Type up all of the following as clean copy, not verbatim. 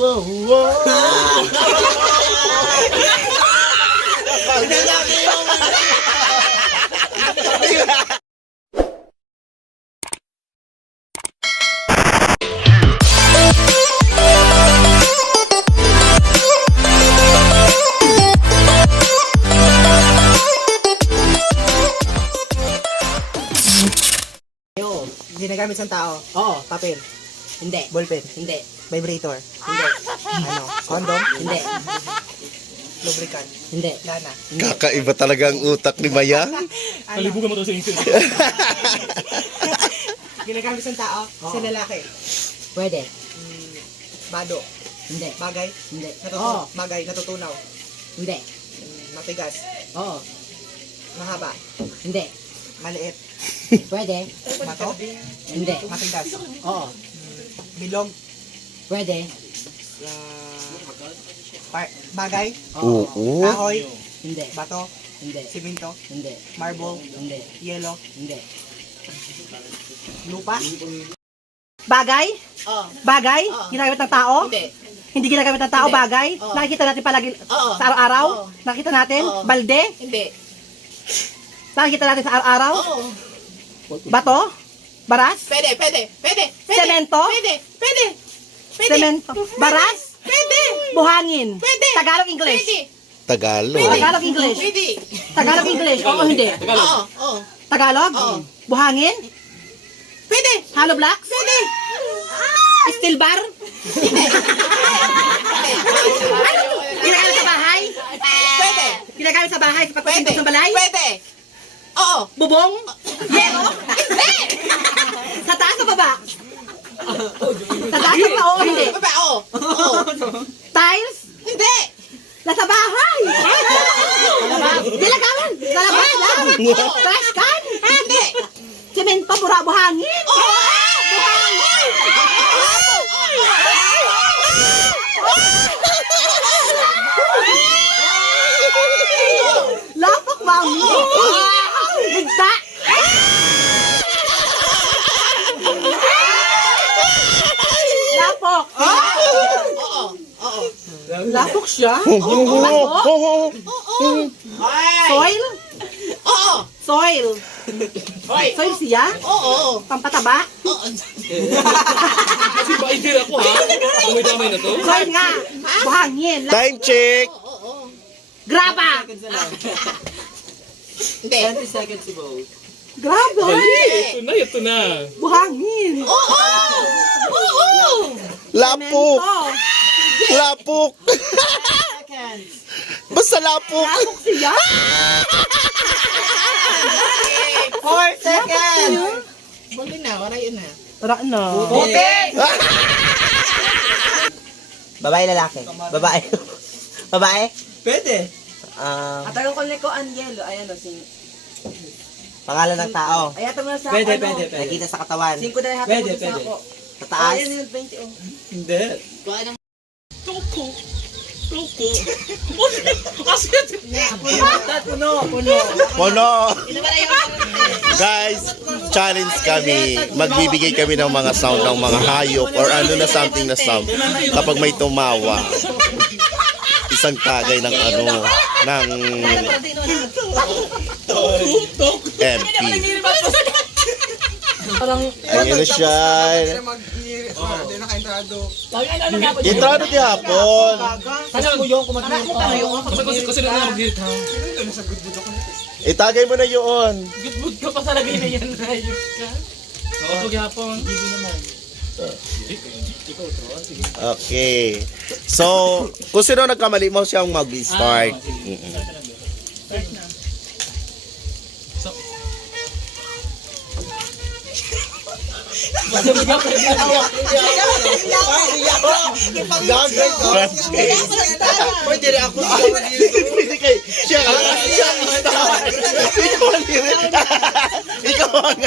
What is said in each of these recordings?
Wow, wow. Pinalaki mo man. Ginagamit sa tao. Oo. Papel. Hindi. Ballpen. Hindi. Vibrator. Hindi. Ano? Condom. Hindi. Lubricant. Hindi. Lana. Kakaiba talaga ang utak ni Mayang. Kalibugan mo to sa inyo. Ginagamit sa tao. Sa lalaki. Pwede. Bado. Hindi. Bagay. Hindi. Bagay. Natutunaw. Hindi. Matigas. Oo. Mahaba. Hindi. Maliit. Pwede. Bato. Hindi. Matigas. Oo. Bilog. Pwede. Bagay. Oo. Kahoy. Hindi. Bato. Hindi. Simento. Hindi. Marble. Hindi. Yelo. Hindi. Lupa. Bagay? Oo. Bagay? Oo. Ginagamit ng tao? Hindi. Hindi ginagamit ng tao, Hindi. bagay? Oo. Nakikita natin palagi Oo. sa araw-araw? Oo. Nakikita natin? Oo. Balde? Hindi. Nakikita natin sa araw-araw? Oo. Bato? Baras? Pwede. Semento? Pwede. Semento? Baras? Pwede. Buhangin? Pwede. Tagalog, English? Pwede. Tagalog. Tagalog, English? Pwede. Tagalog, English? Oo, hindi. Oo. Tagalog? Oo. Buhangin? Pwede. Hollow blocks? Pwede. Steel bar? Ginagamit sa bahay? Pwede. Ginagamit sa bahay sa Pwede. pagpasintos ng balay? Pwede. Oo. Bubong? Yero? Hindi. Sa taas o baba? Sa taas o baba? Oo, hindi. Baba, oo. Oo. Tiles? Hindi. Nasa bahay! Ginagamit! Sa labas lang! Trash can? Hindi. Semento, buhangin? Oo. Buhangin! Lapok, mami! Bigta! Lapok! Oo. Oo. Lapok siya? Oo. Soil? Oo. Soil. Hoy. Soil siya? Oo. Pampataba? Kasi ba-idea ako ha? Damay-damay na to. Soil nga! Buhangin! Time check. Graba! Hindi. Graba! Ito na. Buhangin! Oo. Oo. Lapok. Semento! Lapok. Basta lapok. Lapok siya? 4 seconds. Buli na. Wala yun na. Tara na. Babae, lalaki. Babae. Babae? Pwede. At ang ko ang yelo, ayan o, Pangalan ng tao. ay atong nasa Pwede, ano, pwede. Nakikita sa katawan. 5 dahil hapon Pwede, mo sa pwede. ako. Sa taas. Ayan yung 20 o. Hindi. Puno. Guys, challenge kami. Magbibigay kami ng mga sound ng mga hayop or ano na something na sound kapag may tumawa. Isang tagay ng ano, ng MP. Ayun na siya. Intrado di hapon. Kasi na mag-hit ha. Itagay mo na yun. Good ka pa sa lagay na yan. Ayos ka. Oo, paghapon. Okay. So, kung sino nagkamali mo siyang mag-start. Pwede rin ako. Pwede kay siya ka. Ikaw ang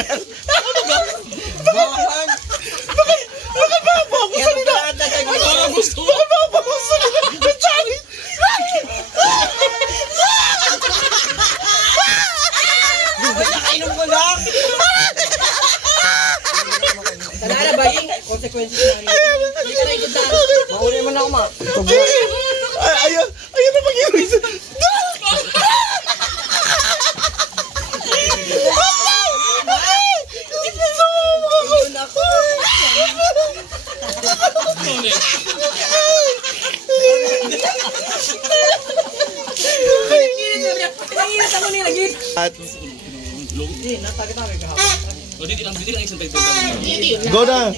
Gusto mo? Nakainom ko lang. Wala na ba yung consequences na rin? Hindi ka na ikot na. Mauli mo na ako ma. Ayun na mag-iwis. Nanginit ako nilagit. At O, dito lang isang pagpagpag. go na.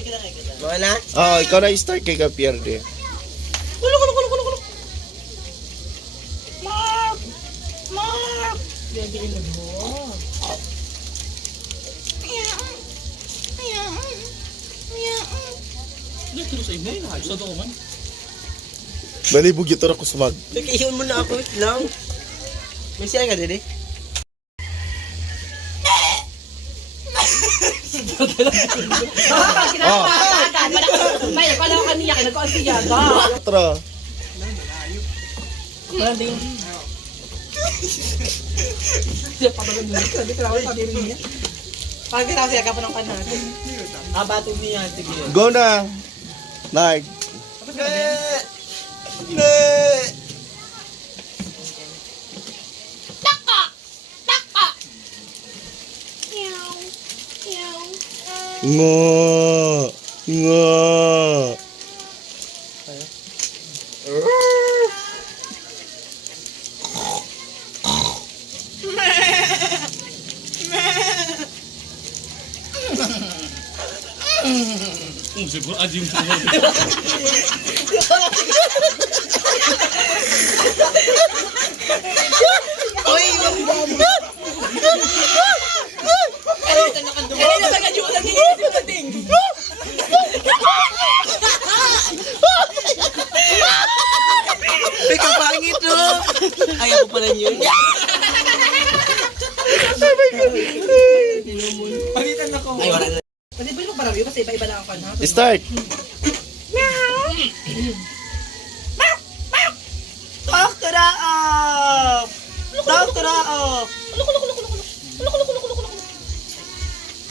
Mga na? Oh, ikaw na i-start kay ka pierde. Dito sa imo, sa to man. Balibog ito ako sumag. Nagkihon mo na ako, wait lang. May siya ka din eh. May, kala ko kaniya, kinagkuhan siya. Tra. Pag kita siya ka pa ng kanan. Batog niya, sige. Go na. Nag. Nga. Nga. Siguro adim sa Kaya na talaga yung naging. Ay, kapangit no! Ay, ako pala yun. Palitan ako. Ay, wala na. Pwede ba yung parang yun? Kasi iba-iba lang ang kanan. Start. Takaraap! Takaraap!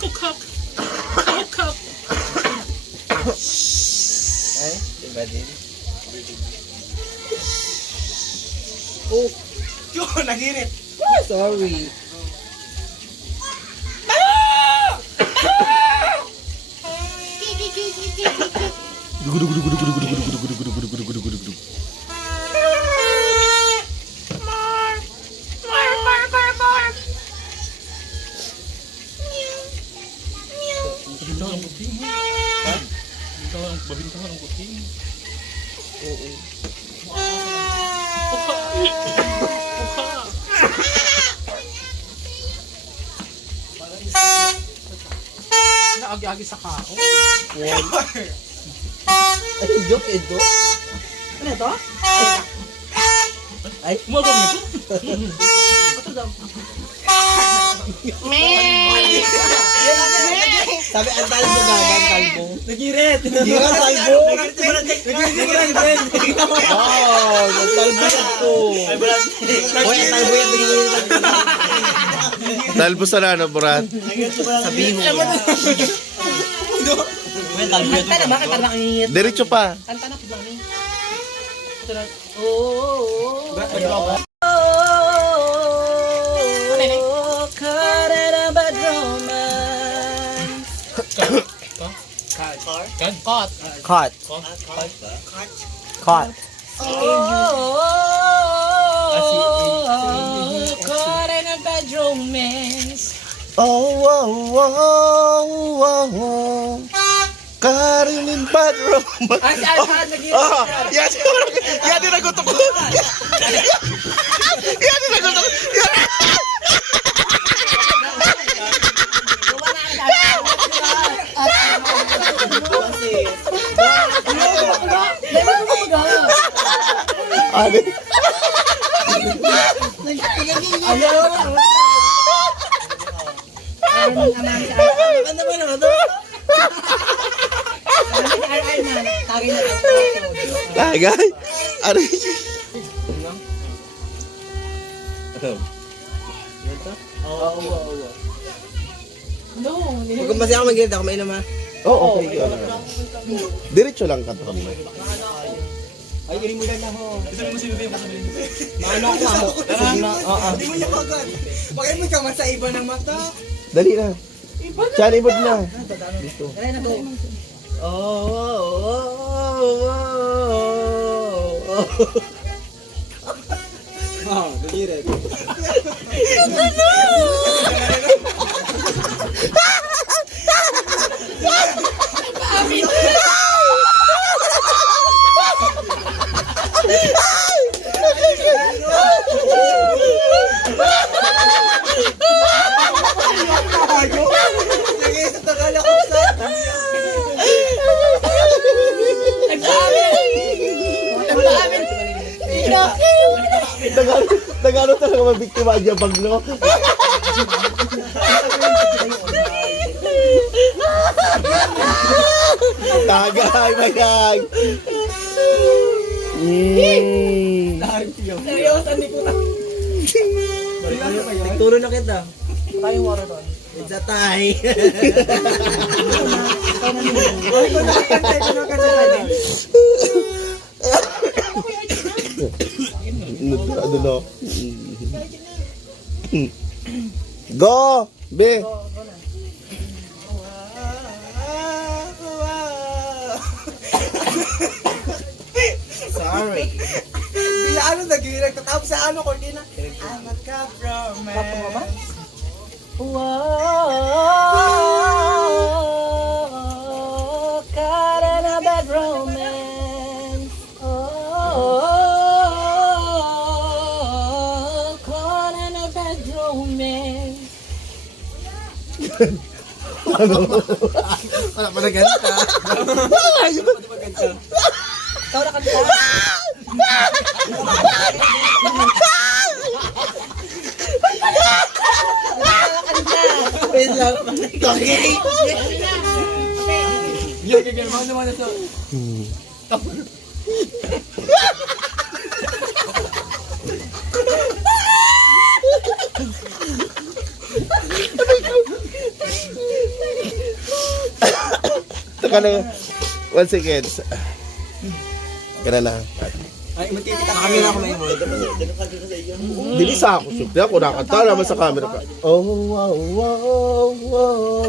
kukak. Kukak. Ay, diba din? Yun, nagirit. Sorry. Babintaw ang puting. Ha? Babintaw ang puting. Oo. Kukak. Kukak. Naagi-agi sa kao. Ay, joke, Edo. Ano ito? Ay, Umagaw nito. Ito daw. sabi, ang talbo gagan, talbo. Nagirit! Nagirit, talbo! Nagirit! Wow, ang talbo yan to. Uy, ang talbo yan, nagirit. Talbo sa nano, Brad. Sabihin mo. Uy, ang talbo yan. Kanta na ba? Kanta na ang Diretso pa. Kanta na po lang ni. Ito na. Oo. Kot. Cut. Cut. Caught in a bad romance. Oh, oh, oh, oh, oh. Karin in bad romance. Ay, Yan, yan din nagutok ko. Yan din nagutok ko. Ano? Ano ba naman ito? Tagay? Ano yun? Huwag kang masaya ako mag-girit ako, mainam ha. Oo, okay. Diretso lang ka to. Giring mo lang na ho. Sabi mo sino din, sabi mo. Maano ako mo. Oo. Hindi mo niya kagad. Bakit mo ka sa iba ng mata? Dali na. Chan, ibod na. Kaya na to. Giring. Nag-iisip na kala ko sa... Nagano talaga mabiktima niya bagno. Tagay, magay. Seryoso, hindi ko na. Turo na kita. Tayong water doon. It's a tie. Ay, ko nakakantay ko ng kanta. Ano no? Go! Be! Sorry. Bila ano nag-iirag. Tapos sa ano ko, hindi na. I'm a cup romance. Whoa, caught in a bad romance. Oh, caught in a bad romance. Wala pa na ganita. Ikaw na kanta. Wait lang. Okay. Yo, gagawin mo naman na sa... Taka na. 1 second. Kana na. Ay, magkikita ka. Kami na ako may mo. Dili sa ako. Siyempre ako nakanta naman sa camera ka. Oh, wow, wow, wow.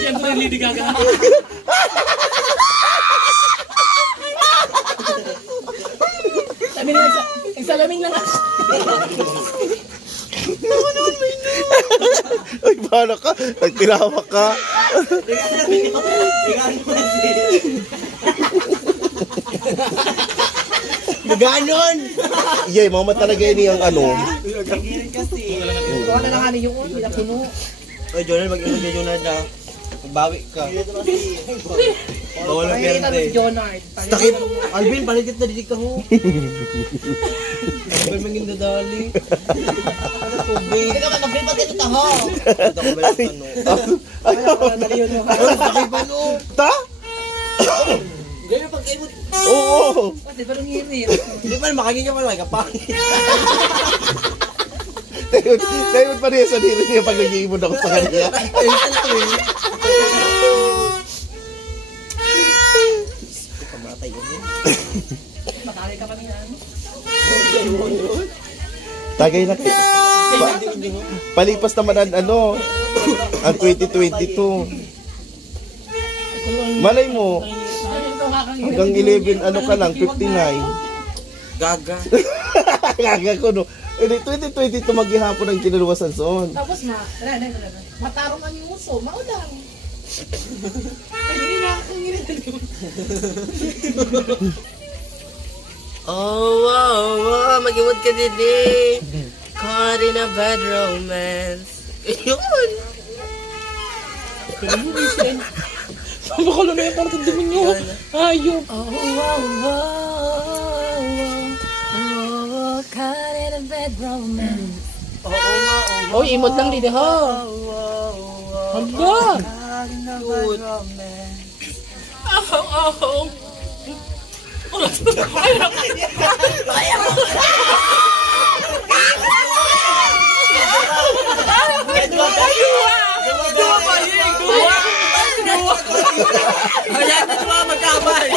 Siyempre, Lady Gaga. Sabi nila, ang salaming lang ako. Ay, paano ka? Nagtilawak ka. Ganon. Yay, mama talaga ini ang ano. Kuha na lang ano yung hindi na puno. Oy, Jonel, mag-ingat ka, Jonel, na. Magbawi ka. Bawal ang Pakikita mo si perde. Jonard. Takip. Alvin, paligid na didig ka ho. Alvin, mangin dadali. Hindi ka mag-ripat ka dito ho. Ito ko ba yung tanong? Takip ano? Ta? Ganyan pag kayo mo. Oo. Kasi parang hirit. Hindi pa, makagin ka pa lang. Kapangit. Dahil pa rin sa dili niya pag nag-iimod ako sa kanya. Pamatay yun. Matali ka pa niya. Tagay na kayo. Palipas naman ang ano, ang 2022. Malay mo, hanggang 11, ano ka lang, 59. Gaga. Gaga ko, no. Eh, 2022 maghihapon ang kinuluwasan son. Tapos matarong ang yung uso. Maudang. Hindi na ako Oh, wow, wow, mag-iwad ka didi. Caught in a bad romance. Yun. Makulo na yung parang demonyo. Ayop. Oh, wow, wow, wow, caught in a bad romance. Oh, imod lang dito ha. Hala. Ayan, ito mga magkamay.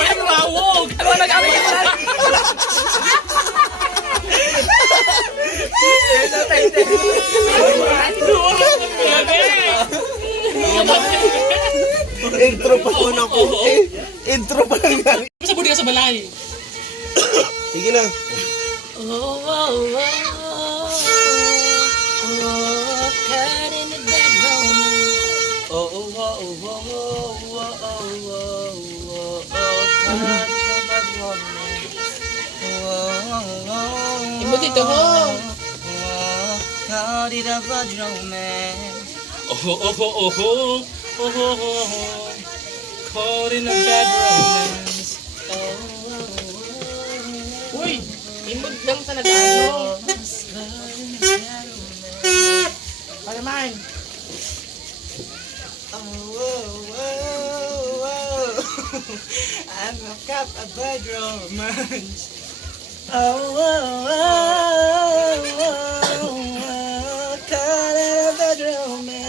Intro pa. Intro pa lang yan. Sa budi ka sa balay. Sige na. Caught in the bedroom. Oh, oh, oh, oh, oh, oh, oh, oh, oh, oh, Ibo dito ho. How did I find romance? Caught in a bad romance. Uy, imod lang sa nag-ano. Para man. I'm a cup of bad romance. Caught in a bad romance.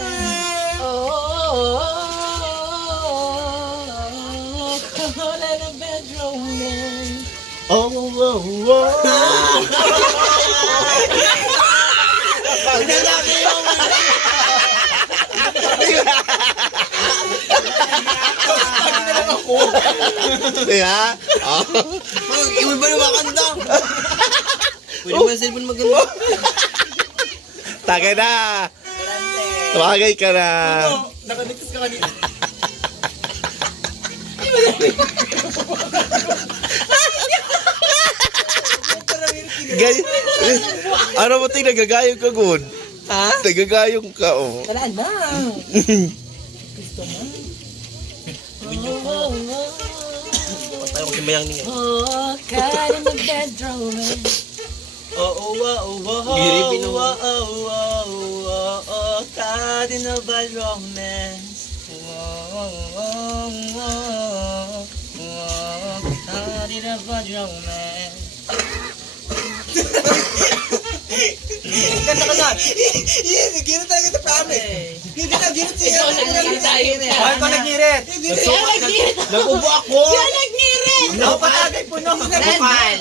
Caught in a bad romance. Oh, oh, oh. Diba? Oh. Iwan ba naman kanta? Pwede ba yung cellphone maganda? Tagay na. Tumagay ka na. Nakaligtas ka kanina. Gay. Ano mo tingnan, nagagayong ka, Gun? Ha? Nagagayong ka, oh. Wala na. Patay ako simayang niya. Caught in the bedroom. Oh, oh, oh, oh, oh, Giripin oh, mo. oh, oh, oh, oh, caught in a bad romance. Oh, oh, oh, oh, oh, caught in a bad romance. Ganda ka na. Nagirit talaga sa promise. Hindi na, girit siya. Ikaw nagiging tayo. Ay, ko nagirit. Nagubo ako. Yan nagnirit! Ako patagay po no. Nagupan!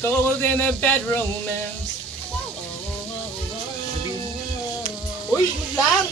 Caught in a bad romance. Uy, imod lang.